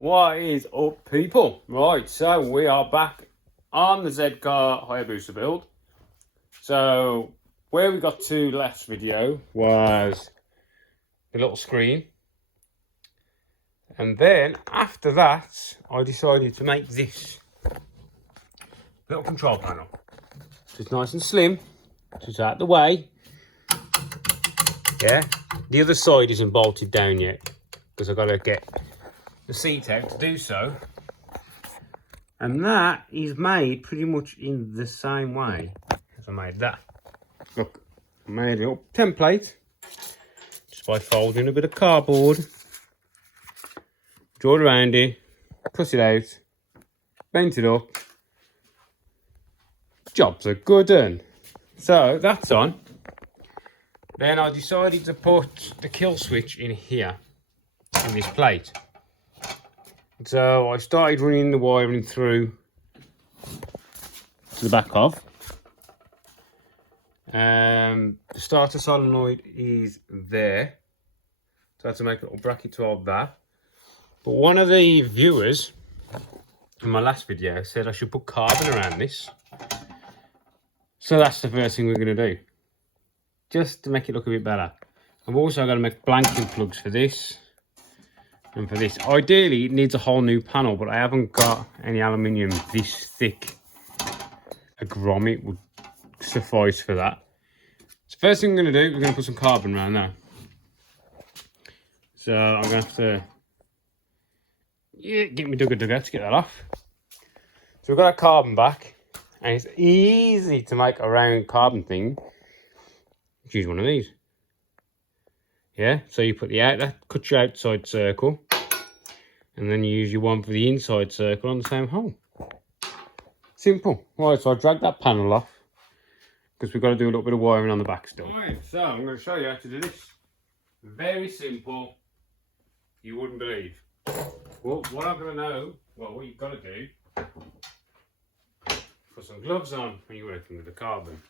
What is up, people? Right, so we are back on the Zcars Hayabusa build. So where we got to last video was the little screen, and then after that I decided to make this little control panel. So it's nice and slim, so it's out the way. Yeah, the other side isn't bolted down yet because I've got to get the seat out to do so, and that is made pretty much in the same way as I made that. Look, I made it up template just by folding a bit of cardboard, draw it around it, cut it out, bent it up. Jobs are good, and so that's on. Then I decided to put the kill switch in here in this plate. So I started running the wiring through to the back of. The starter solenoid is there, so I had to make a little bracket to hold that. But one of the viewers in my last video said I should put carbon around this, so that's the first thing we're going to do, just to make it look a bit better. I've also got to make blanking plugs for this. And for this, ideally it needs a whole new panel, but I haven't got any aluminium this thick. A grommet would suffice for that. So first thing we're going to do, we're going to put some carbon around there. So I'm going to have to get me dugger to get that off. So we've got our carbon back, and it's easy to make a round carbon thing. Just use one of these. Yeah, so you put the outlet, cut your outside circle, and then you use your one for the inside circle on the same hole. Simple. Right, so I dragged that panel off because we've got to do a little bit of wiring on the back still. Right, so I'm going to show you how to do this. Very simple. You wouldn't believe. Well, what I'm going to know, well, what you've got to do, put some gloves on when you're working with the carbon.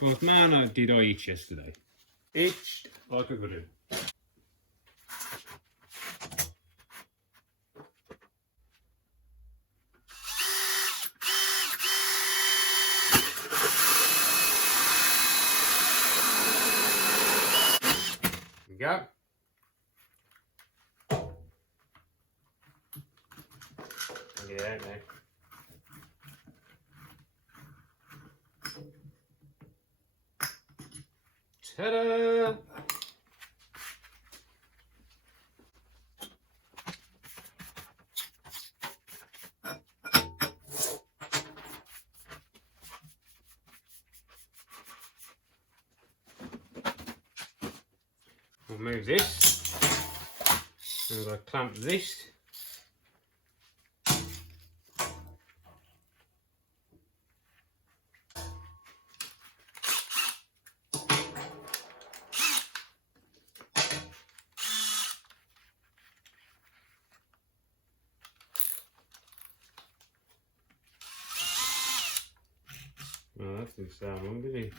But man, did I itch yesterday. Itched like a good one. There we go. Get it out there. Ta-da! We'll move this, and we're going to clamp this. Oh, that didn't sound wrong, did he?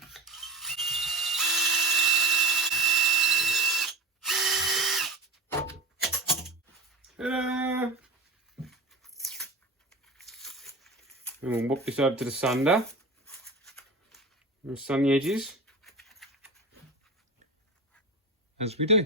Ta-da! And we'll walk this over to the sander and sand the edges as we do.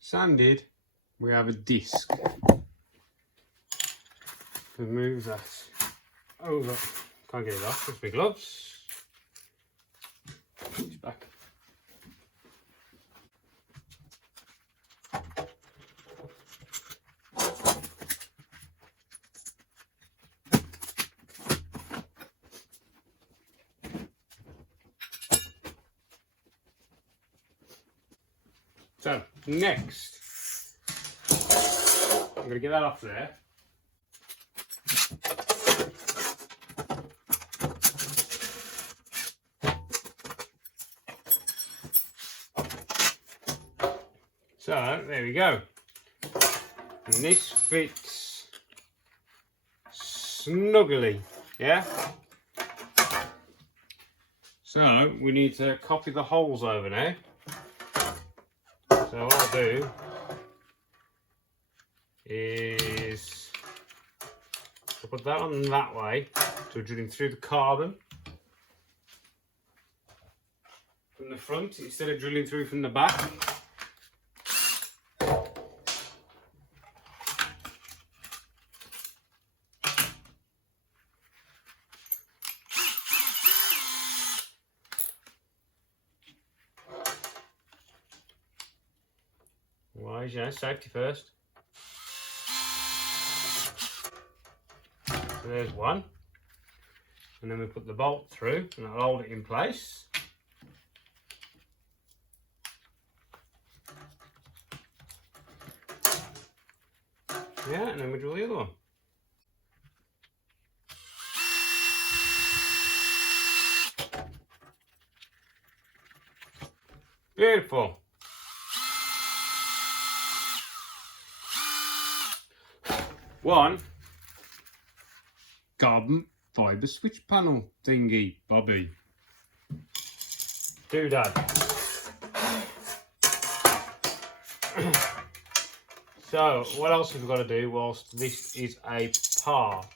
Sanded, we have a disc. Remove that over. Can't get it off with my gloves. It's back. So next, I'm going to get that off there. So there we go. And this fits snugly, yeah? So we need to copy the holes over now. So what I'll do is I'll put that on that way, so we're drilling through the carbon from the front instead of drilling through from the back. Wise, yeah, safety first. So there's one. And then we put the bolt through and that'll hold it in place. Yeah, and then we drill the other one. Beautiful. One carbon fibre switch panel thingy, Bobby. Doodad. So, what else have we got to do whilst this is a part?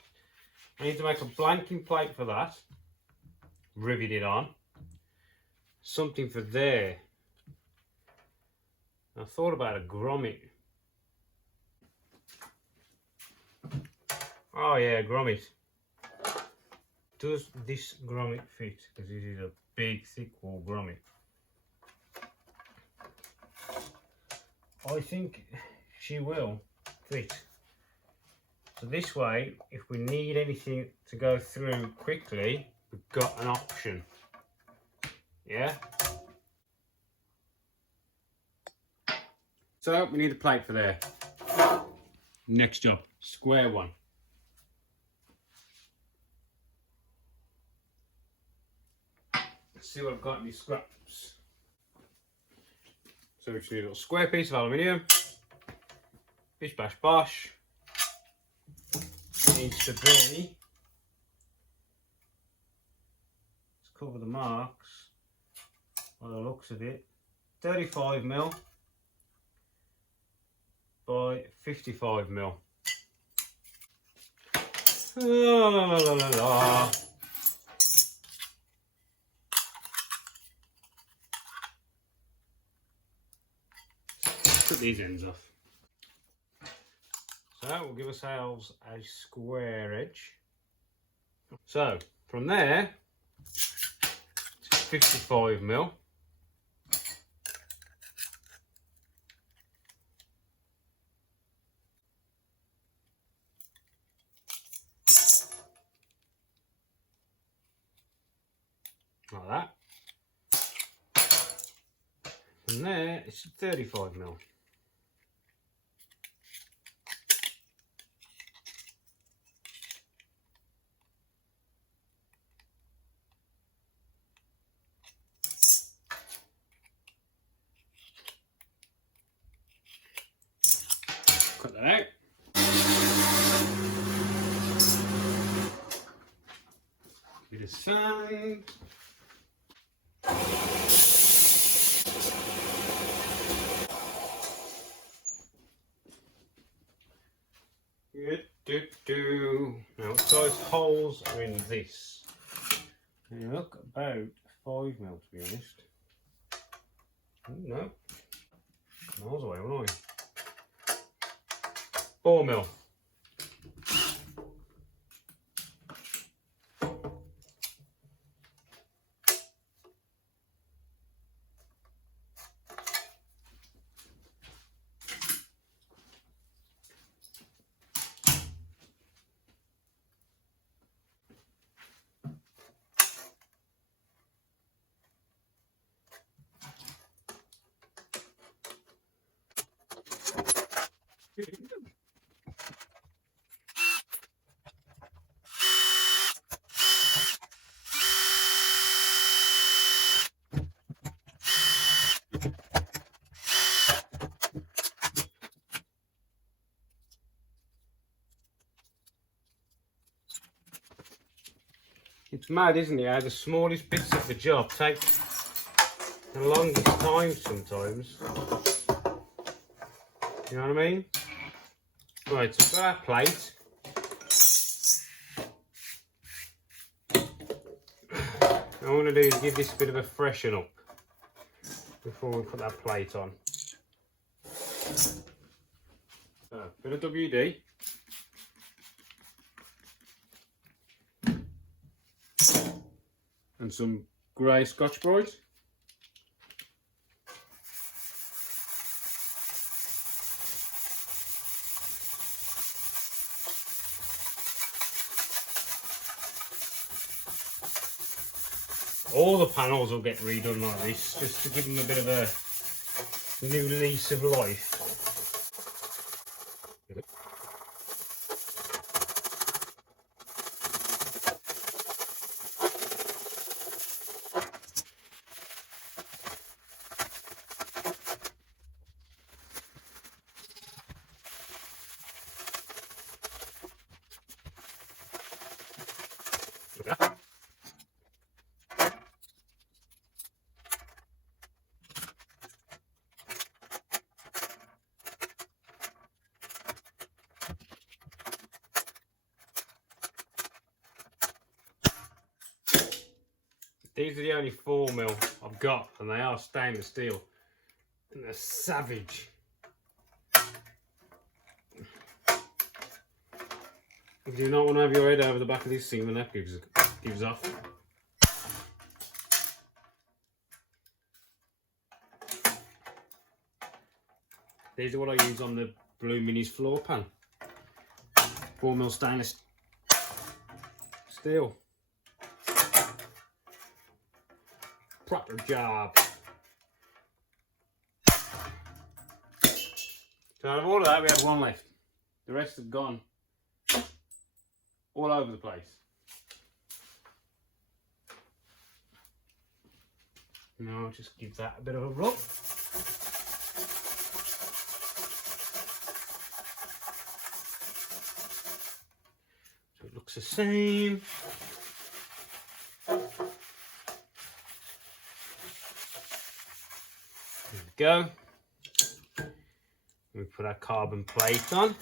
I need to make a blanking plate for that. Rivet it on. Something for there. I thought about a grommet. Oh yeah, grommet. Does this grommet fit? Because this is a big, thick wall grommet. I think she will fit. So this way, if we need anything to go through quickly, we've got an option. Yeah? So we need a plate for there. Next job, square one. Let's see what I've got in these scraps. So we just need a little square piece of aluminium. Bish bash bosh. Needs to be, let's cover the marks by the looks of it, 35mm by 55mm. La la la la la la. Cut these ends off. So we'll give ourselves a square edge. So from there, it's 55mm. Like that. From there, it's 35mm. Cut that out. Bit of sand. Now what size holes are in this? They look about 5mm to be honest. Oh, no. Miles away, won't I? 4mm. It's mad, isn't it, how the smallest bits of the job take the longest time sometimes. You know what I mean? Right, so we've got our plate. What I want to do is give this a bit of a freshen up before we put that plate on. So, a bit of WD. And some grey Scotch-Brite. All the panels will get redone like this, just to give them a bit of a new lease of life. These are the only 4mm I've got, and they are stainless steel. And they're savage. If you do not want to have your head over the back of this thing when that gives off. These are what I use on the Blue Minis floor pan. 4mm stainless steel. Proper job. So out of all of that, we had one left. The rest have gone all over the place. Now I'll just give that a bit of a rub. So it looks the same. There we go. We put our carbon plate on.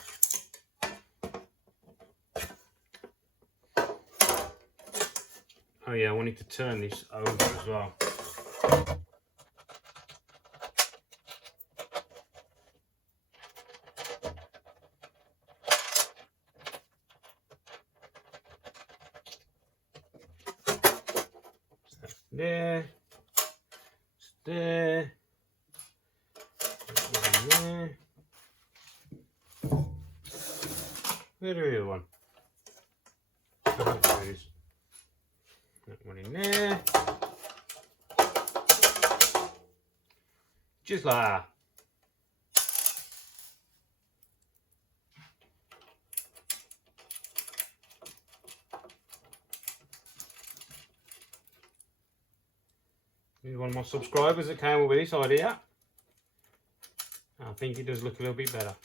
Oh yeah, I wanted to turn this over as well. There, there, there. Where's the other one? Oh, there it is. That one in there. Just like that. This is one of my subscribers that came up with this idea. I think it does look a little bit better.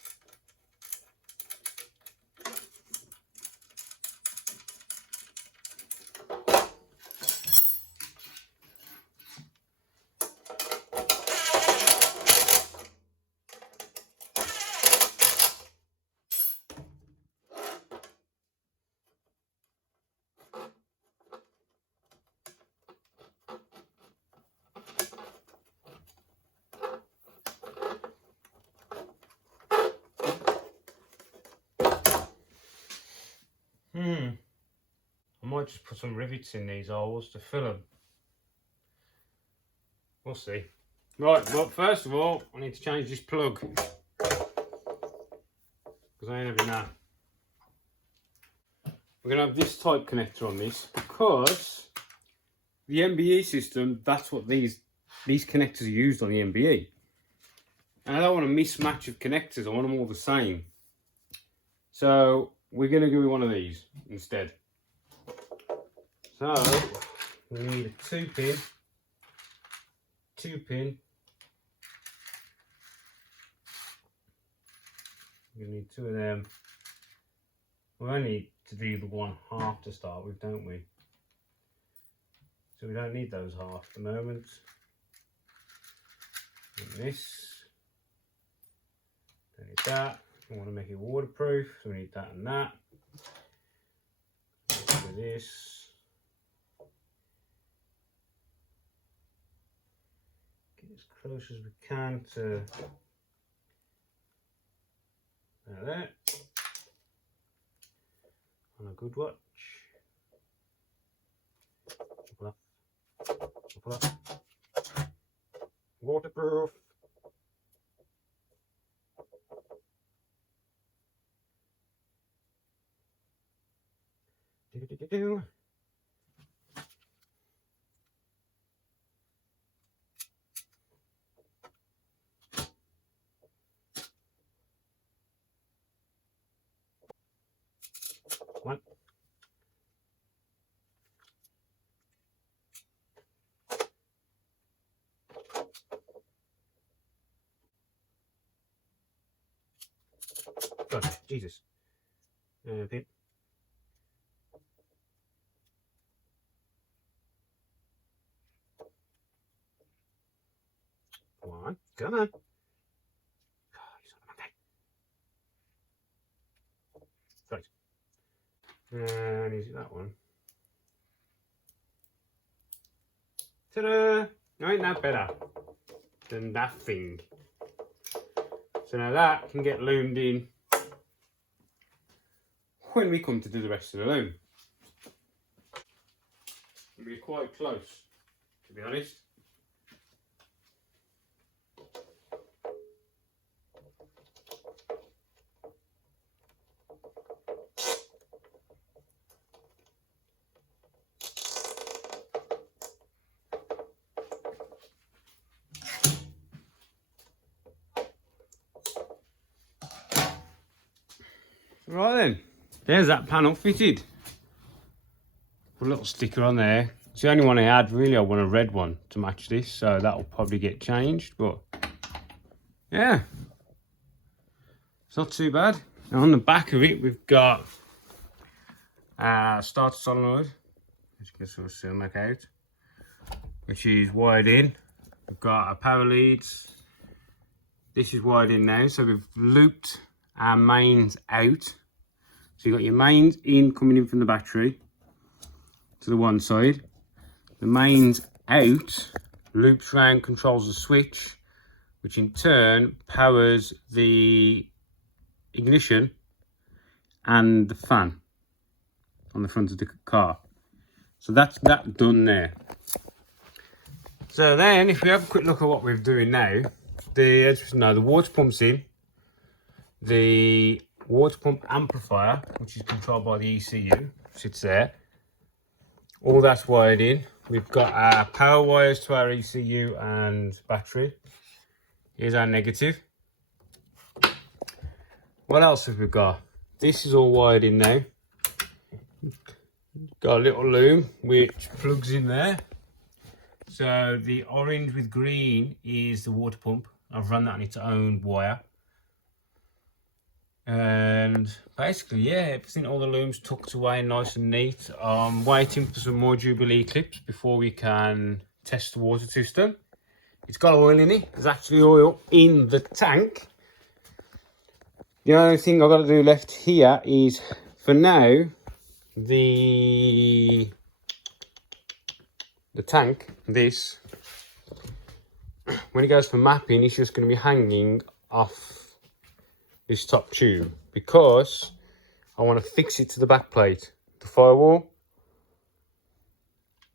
I might just put some rivets in these holes to fill them. We'll see. Right, but first of all, I need to change this plug. Because I ain't having that. We're going to have this type connector on this because the MBE system, that's what these connectors are used on the MBE. And I don't want a mismatch of connectors, I want them all the same. So we're going to go with one of these instead. So we need a 2-pin, 2-pin. We need 2 of them. We only need to do the 1/2 to start with, don't we? so we don't need those half at the moment. And this, don't need that. I want to make it waterproof, so we need that and that. Do this. Get as close as we can to that. On a good watch. Waterproof. Do. One. God, Jesus. Pin. Come on, come on. Right. And is it that one? Ta-da! No, ain't that better than that thing? So now that can get loomed in when we come to do the rest of the loom. We're quite close, to be honest. Right then, there's that panel fitted. Put a little sticker on there. It's the only one I had really. I want a red one to match this, so that'll probably get changed, but yeah, it's not too bad. And on the back of it, we've got starter solenoid, as you can sort of see make out, which is wired in. We've got our power leads. This is wired in now, so we've looped our mains out. So you've got your mains in coming in from the battery to the one side. The mains out loops round, controls the switch, which in turn powers the ignition and the fan on the front of the car. So that's that done there. So then if we have a quick look at what we're doing now, the water pump's in, the water pump amplifier, which is controlled by the ECU, sits there. All that's wired in. We've got our power wires to our ECU and battery. Here's our negative. What else have we got? This is all wired in now. Got a little loom which plugs in there. So the orange with green is the water pump. I've run that on its own wire. And basically, yeah, everything, all the looms tucked away nice and neat. I'm waiting for some more Jubilee clips before we can test the water system. It's got oil in it. There's actually oil in the tank. The only thing I've got to do left here is, for now, the tank, this, when it goes for mapping, it's just going to be hanging off this top tube, because I want to fix it to the back plate, the firewall.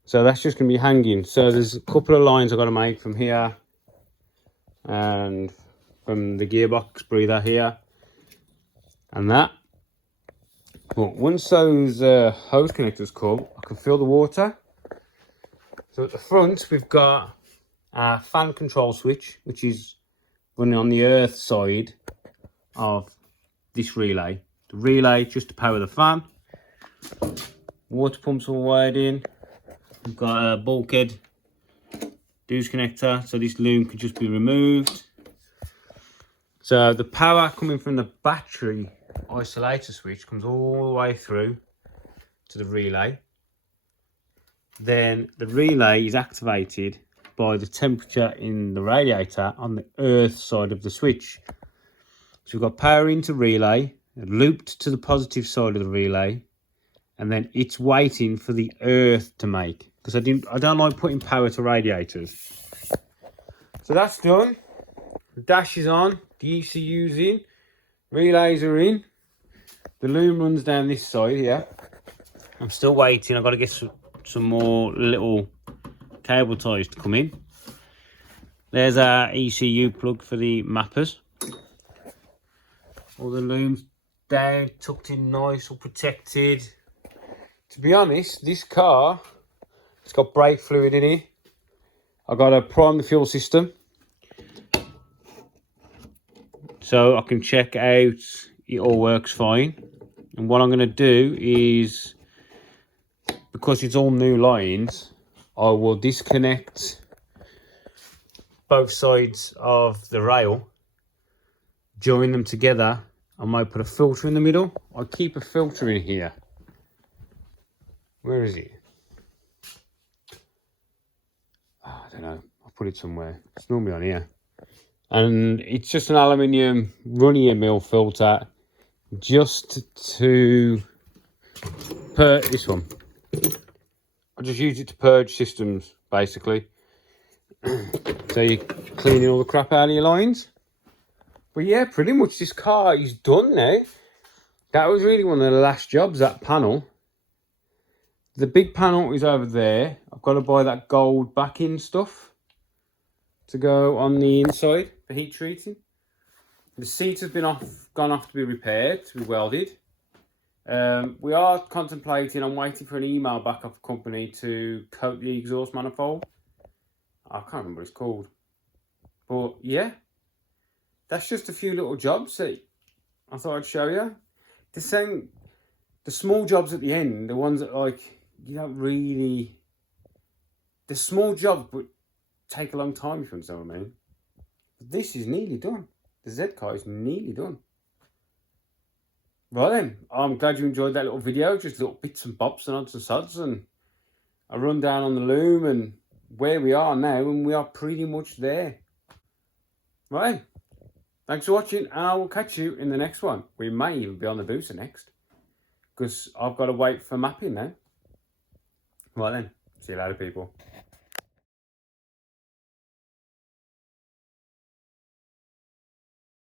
So that's just going to be hanging. So there's a couple of lines I've got to make from here and from the gearbox breather here and that. But once those hose connectors come, I can fill the water. So at the front we've got our fan control switch, which is running on the earth side of this relay. The relay just to power the fan. Water pumps all wired in. We've got a bulkhead Dew's connector, so this loom could just be removed. So the power coming from the battery isolator switch comes all the way through to the relay. then the relay is activated by the temperature in the radiator on the earth side of the switch. So we've got power into relay, looped to the positive side of the relay, and then it's waiting for the earth to make, because I don't like putting power to radiators. So that's done. The dash is on, the ECU's in, relays are in, the loom runs down this side here. I'm still waiting. I've got to get some more little cable ties to come in. There's our ECU plug for the mappers. All the looms down, tucked in nice, all protected. To be honest, this car, it's got brake fluid in it. I got to prime the fuel system, so I can check out it all works fine. And what I'm going to do is, because it's all new lines, I will disconnect both sides of the rail, join them together. I might put a filter in the middle. I'll keep a filter in here. Where is it? Oh, I don't know. I'll put it somewhere. It's normally on here. And it's just an aluminium runny mill filter, just to purge this one. I just use it to purge systems, basically. So you're cleaning all the crap out of your lines. But yeah, pretty much this car is done now. That was really one of the last jobs, that panel. The big panel is over there. I've got to buy that gold backing stuff to go on the inside for heat treating. The seat has been gone off to be repaired, to be welded. We are contemplating, I'm waiting for an email back off the company to coat the exhaust manifold. I can't remember what it's called. But yeah, that's just a few little jobs that I thought I'd show you. The small jobs at the end, the ones that, like, you don't really... They're small jobs, but take a long time, if you understand what I mean. But this is nearly done. The Zcars is nearly done. Right then, I'm glad you enjoyed that little video. Just little bits and bobs and odds and sods, and a rundown on the loom and where we are now, and we are pretty much there. Right, thanks for watching, and I will catch you in the next one. We may even be on the booster next, because I've got to wait for mapping now. Right then, see you later, people.